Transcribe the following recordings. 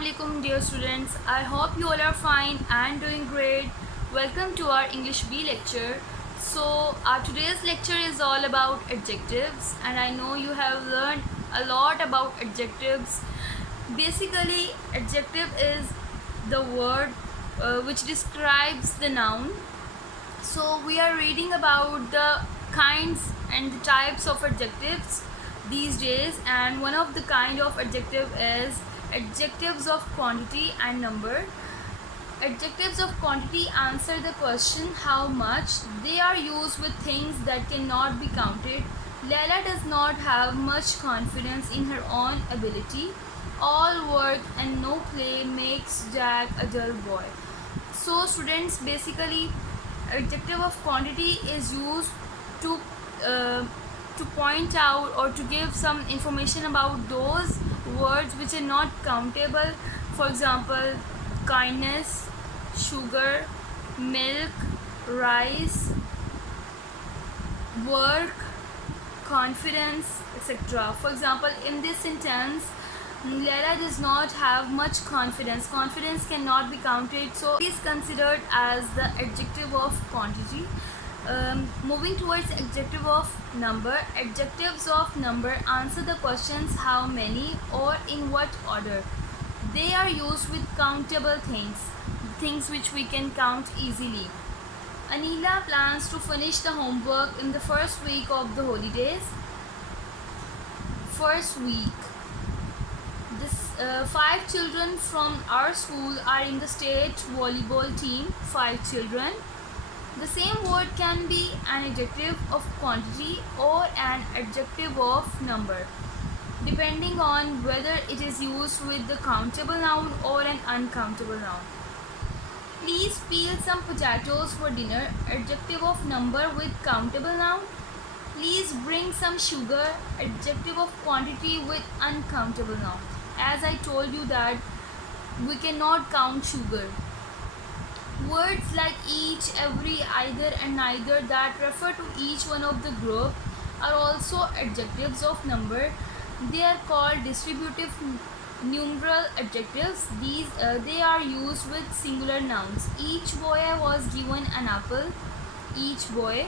Assalamualaikum dear students. I hope you all are fine and doing great. Welcome to our English B lecture. So our today's lecture is all about adjectives, and I know you have learned a lot about adjectives. Basically, adjective is the word which describes the noun. So we are reading about the kinds and the types of adjectives these days, and one of the kind of adjective is adjectives of quantity and number. Adjectives of quantity answer the question how much. They are used with things that cannot be counted. Leila does not have much confidence in her own ability. All work and no play makes Jack a dull boy. So students, basically adjective of quantity is used to uh, to point out or to give some information about those words which are not countable. For example, kindness, sugar, milk, rice, work, confidence, etc. For example, in this sentence, Leila does not have much confidence. Confidence cannot be counted, so it is considered as the adjective of quantity. Moving towards adjective of number. Adjectives of number answer the questions how many or in what order. They are used with countable things which we can count easily. Anila plans to finish the homework in the first week of the holidays. First week. Five children from our school are in the state volleyball team. 5 children. The same word can be an adjective of quantity or an adjective of number, depending on whether it is used with the countable noun or an uncountable noun. Please peel some potatoes for dinner. Adjective of number with countable noun. Please bring some sugar. Adjective of quantity with uncountable noun. As I told you that we cannot count sugar. Words like each, every, either and neither that refer to each one of the group are also adjectives of number. They are called distributive numeral adjectives. They are used with singular nouns. Each boy was given an apple. Each boy.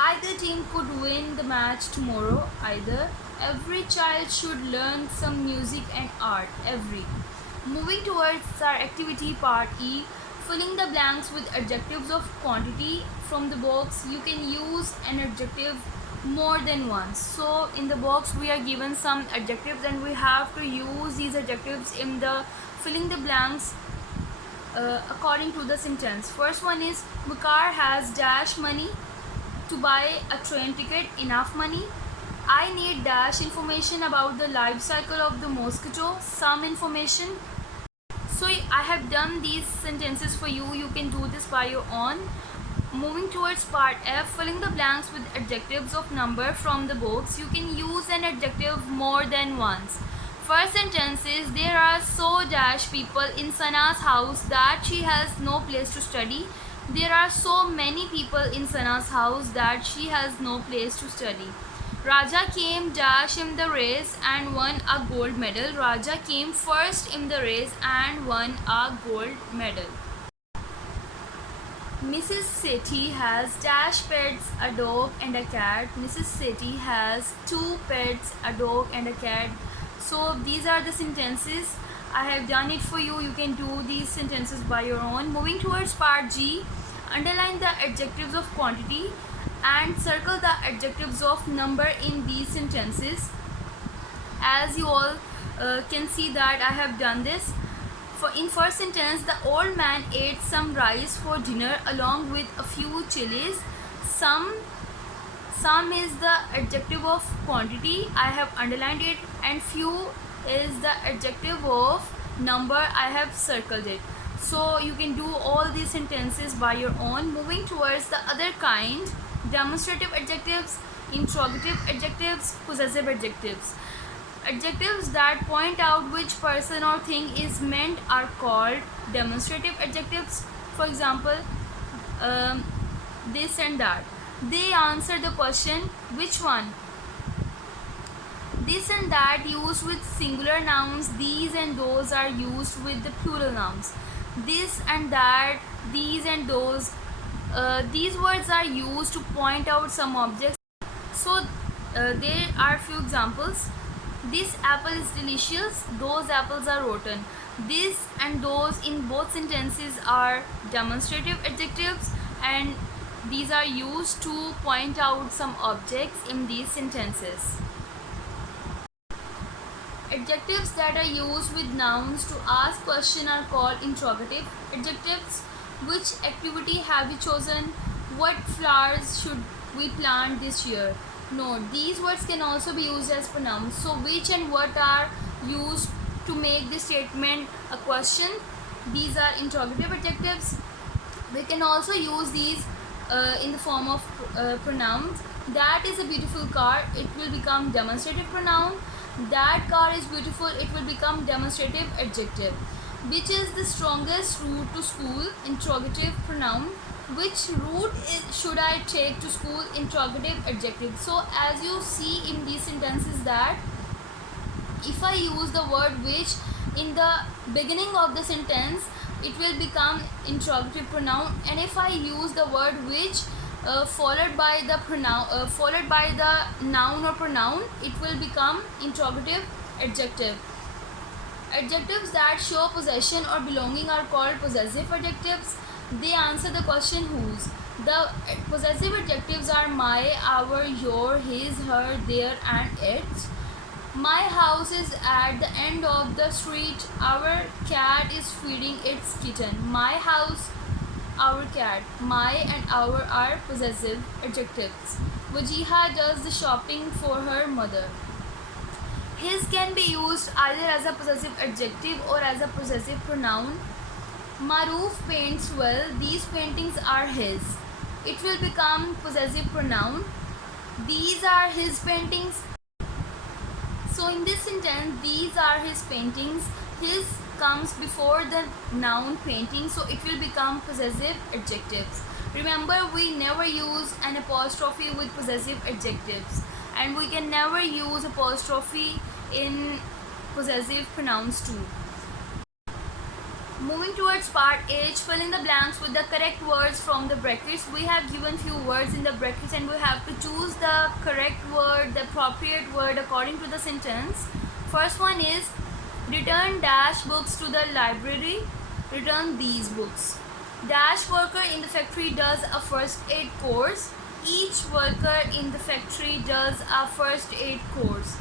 Either team could win the match tomorrow. Either. Every child should learn some music and art. Every. Moving towards our activity part E, filling the blanks with adjectives of quantity. From the box, you can use an adjective more than once. So in the box we are given some adjectives and we have to use these adjectives in the filling the blanks according to the sentence. First one is Bukar has dash money to buy a train ticket. Enough money. I need dash information about the life cycle of the mosquito. Some information. So I have done these sentences for you. You can do this by your own. Moving towards part F, filling the blanks with adjectives of number from the books. You can use an adjective more than once. First sentence is there are so dash people in Sana's house that she has no place to study. There are so many people in Sana's house that she has no place to study. Raja came dash in the race and won a gold medal. Raja came first in the race and won a gold medal. Mrs. Sethi has dash pets, a dog and a cat. Mrs. Sethi has 2 pets, a dog and a cat. So these are the sentences. I have done it for you. You can do these sentences by your own. Moving towards part G, underline the adjectives of quantity and circle the adjectives of number in these sentences. As you all can see that I have done this. In first sentence, the old man ate some rice for dinner along with a few chilies. Some is the adjective of quantity. I have underlined it, and few is the adjective of number. I have circled it. So you can do all these sentences by your own. Moving towards the other kind, demonstrative adjectives, interrogative adjectives, possessive adjectives. Adjectives that point out which person or thing is meant are called demonstrative adjectives. For example, this and that. They answer the question which one. This and that used with singular nouns. These and those are used with the plural nouns. This and that, these and those. These words are used to point out some objects. So there are few examples. This apple is delicious. Those apples are rotten. This and those in both sentences are demonstrative adjectives, and these are used to point out some objects in these sentences. Adjectives that are used with nouns to ask question are called interrogative adjectives. Which activity have you chosen? What flowers should we plant this year? Note, these words can also be used as pronouns. So which and what are used to make this statement a question. These are interrogative adjectives. We can also use these in the form of pronouns. That is a beautiful car. It will become demonstrative pronoun. That car is beautiful. It will become demonstrative adjective. Which is the strongest route to school? Interrogative pronoun. Which route should I take to school? Interrogative adjective. So as you see in these sentences, that if I use the word which in the beginning of the sentence, it will become interrogative pronoun, and if I use the word which followed by the noun or pronoun, it will become interrogative adjective. Adjectives that show possession or belonging are called possessive adjectives. They answer the question whose. The possessive adjectives are my, our, your, his, her, their, and its. My house is at the end of the street. Our cat is feeding its kitten. My house, our cat. My and our are possessive adjectives. Wajiha does the shopping for her mother. His can be used either as a possessive adjective or as a possessive pronoun. Maruf paints well. These paintings are his. It will become possessive pronoun. These are his paintings. So in this sentence, these are his paintings. His comes before the noun painting, so it will become possessive adjectives. Remember, we never use an apostrophe with possessive adjectives, and we can never use apostrophe in possessive pronouns too. Moving towards part H, fill in the blanks with the correct words from the brackets. We have given few words in the brackets and we have to choose the correct word, the appropriate word according to the sentence. First one is return dash books to the library. Return these books. Dash worker in the factory does a first aid course. Each worker in the factory does a first aid course.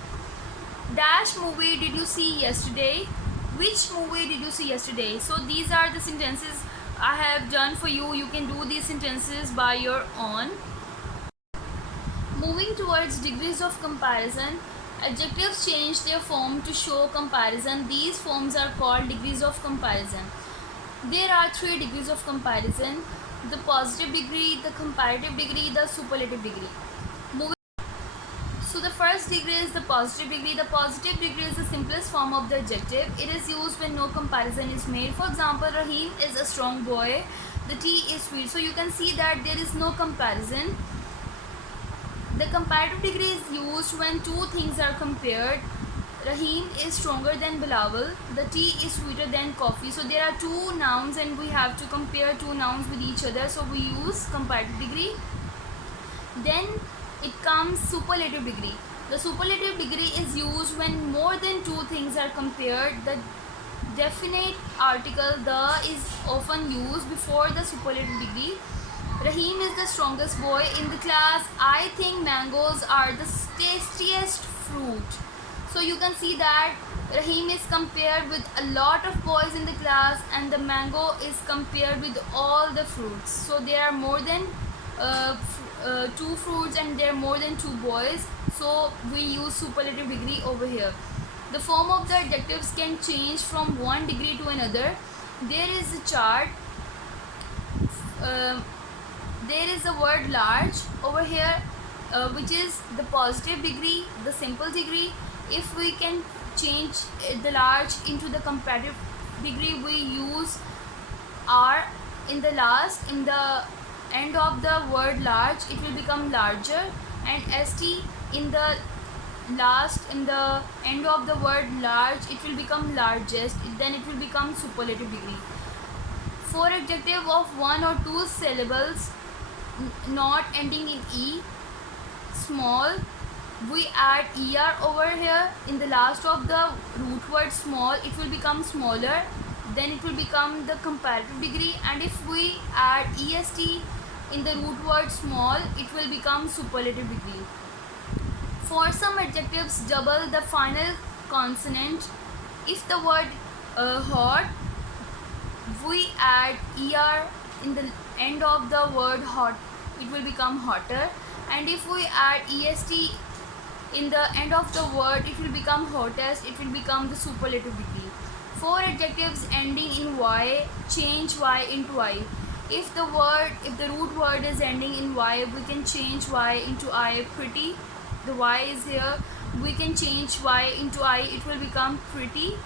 Dash movie did you see yesterday? Which movie did you see yesterday? So these are the sentences I have done for you. You can do these sentences by your own. Moving towards degrees of comparison. Adjectives change their form to show comparison. These forms are called degrees of comparison. There are 3 degrees of comparison: the positive degree, the comparative degree, the superlative degree. So the first degree is the positive degree. The positive degree is the simplest form of the adjective. It is used when no comparison is made. For example, Rahim is a strong boy. The tea is sweet. So you can see that there is no comparison. The comparative degree is used when 2 things are compared. Rahim is stronger than Bilawal. The tea is sweeter than coffee. So there are 2 nouns and we have to compare 2 nouns with each other. So we use comparative degree. Then it comes superlative degree. The superlative degree is used when more than 2 things are compared. The definite article the is often used before the superlative degree. Rahim is the strongest boy in the class. I think mangoes are the tastiest fruit. So you can see that Rahim is compared with a lot of boys in the class and the mango is compared with all the fruits. So there are more than 2 fruits and there are more than 2 boys. So we use superlative degree over here. The form of the adjectives can change from one degree to another. There is a chart. There is the word large over here, which is the positive degree, the simple degree. If we can change the large into the comparative degree, we use R in the last, in the end of the word large, it will become larger, and ST in the last in the end of the word large, it will become largest, then it will become superlative degree. For adjective of one or two syllables not ending in e, small, we add er over here in the last of the root word small, it will become smaller, then it will become the comparative degree. And if we add est in the root word small, it will become superlative degree. For some adjectives, double the final consonant. If the word hot, we add er in the end of the word hot, it will become hotter. And if we add est in the end of the word, it will become hottest, it will become the superlative degree. For adjectives ending in y, change y into I. If the root word is ending in y, we can change y into I. Pretty, the y is here, we can change y into I, it will become pretty,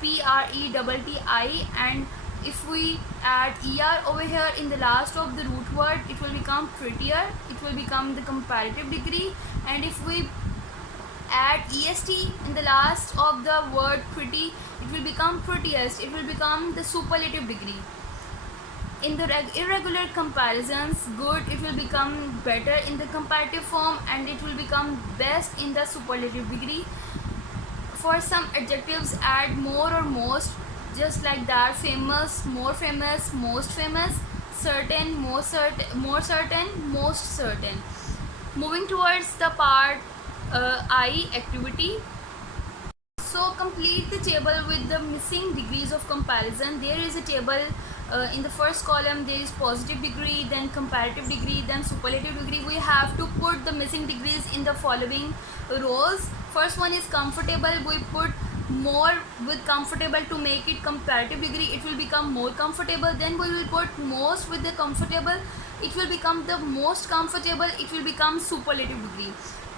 P-R-E-T-T-I. And if we add er over here in the last of the root word, it will become prettier, it will become the comparative degree. And if we add est in the last of the word pretty, it will become prettiest, it will become the superlative degree. In the irregular comparisons, good, it will become better in the comparative form, and it will become best in the superlative degree. For some adjectives, add more or most, just like that. Famous, more famous, most famous. Certain, more certain, most certain. Moving towards the part I, activity. So complete the table with the missing degrees of comparison. There is a table in the first column, there is positive degree, then comparative degree, then superlative degree. We have to put the missing degrees in the following rows. First one is comfortable, we put more with comfortable to make it comparative degree, it will become more comfortable. Then we will put most with the comfortable, it will become the most comfortable, it will become superlative degree.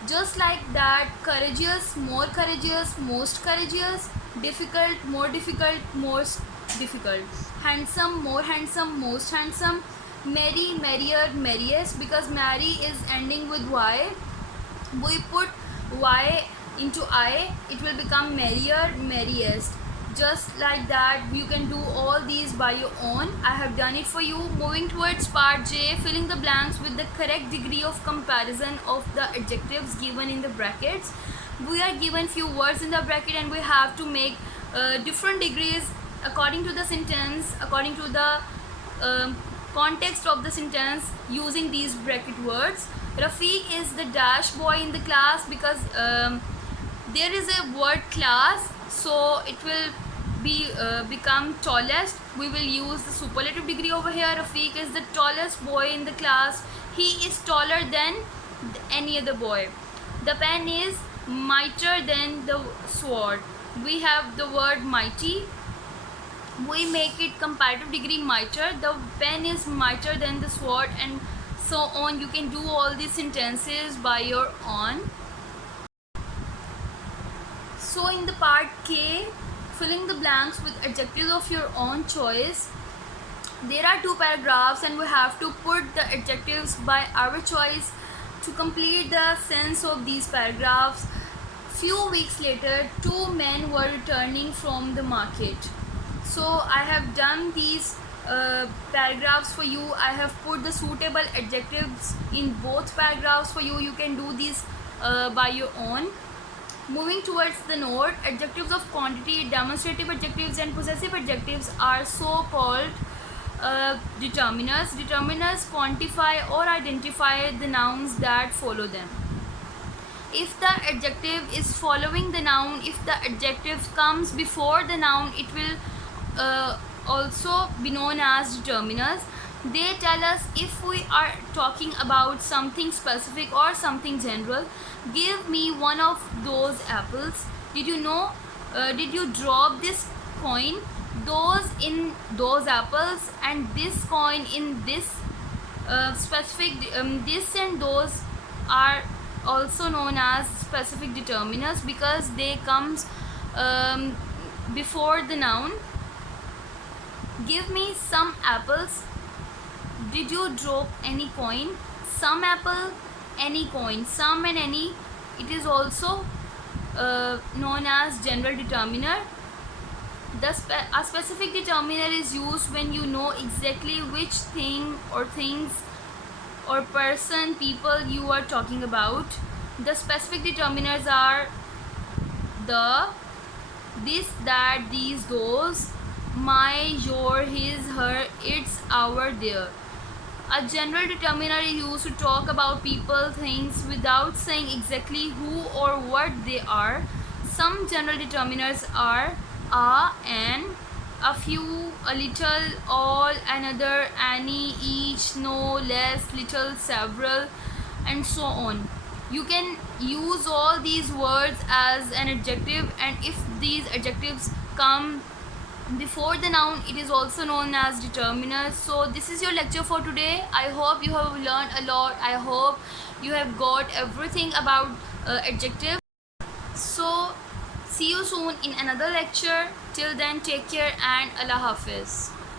Just like that, courageous, more courageous, most courageous. Difficult, more difficult, most difficult. Handsome, more handsome, most handsome. Merry, merrier, merriest, because marry is ending with y, we put y into I, it will become merrier, merriest. Just like that, you can do all these by your own. I have done it for you. Moving towards part J, filling the blanks with the correct degree of comparison of the adjectives given in the brackets. We are given few words in the bracket, and we have to make different degrees according to the sentence, according to the context of the sentence, using these bracket words. Rafiq is the dash boy in the class, because there is a word class, so it will be become tallest. We will use the superlative degree over here. Rafiq is the tallest boy in the class, he is taller than any other boy. The pen is mightier than the sword. We have the word mighty, we make it comparative degree mightier, the pen is mightier than the sword, and so on. You can do all these sentences by your own. So in the part K, filling the blanks with adjectives of your own choice, there are two paragraphs, and we have to put the adjectives by our choice. To complete the sense of these paragraphs, few weeks later, two men were returning from the market. So I have done these paragraphs for you. I have put the suitable adjectives in both paragraphs for you. You can do these by your own. Moving towards the note, adjectives of quantity, demonstrative adjectives and possessive adjectives are so-called determiners. Determiners quantify or identify the nouns that follow them. If the adjective is following the noun, if the adjective comes before the noun, it will also be known as determiners. They tell us if we are talking about something specific or something general. Give me one of those apples. Did you know? Did you drop this coin? Those in those apples, and this coin in this specific. This and those are also known as specific determiners because they comes before the noun. Give me some apples. Did you drop any coin? Some apple, any coin. Some and any it is also known as general determiner. A specific determiner is used when you know exactly which thing or things or person, people you are talking about. The specific determiners are the, this, that, these, those, my, your, his, her, its, our, their. A general determiner is used to talk about people, things without saying exactly who or what they are. Some general determiners are a, an, a few, a little, all, another, any, each, no, less, little, several, and so on. You can use all these words as an adjective, and if these adjectives come before the noun, it is also known as determiner. So this is your lecture for today. I hope you have learned a lot. I hope you have got everything about adjective. So see you soon in another lecture. Till then, take care and Allah Hafiz.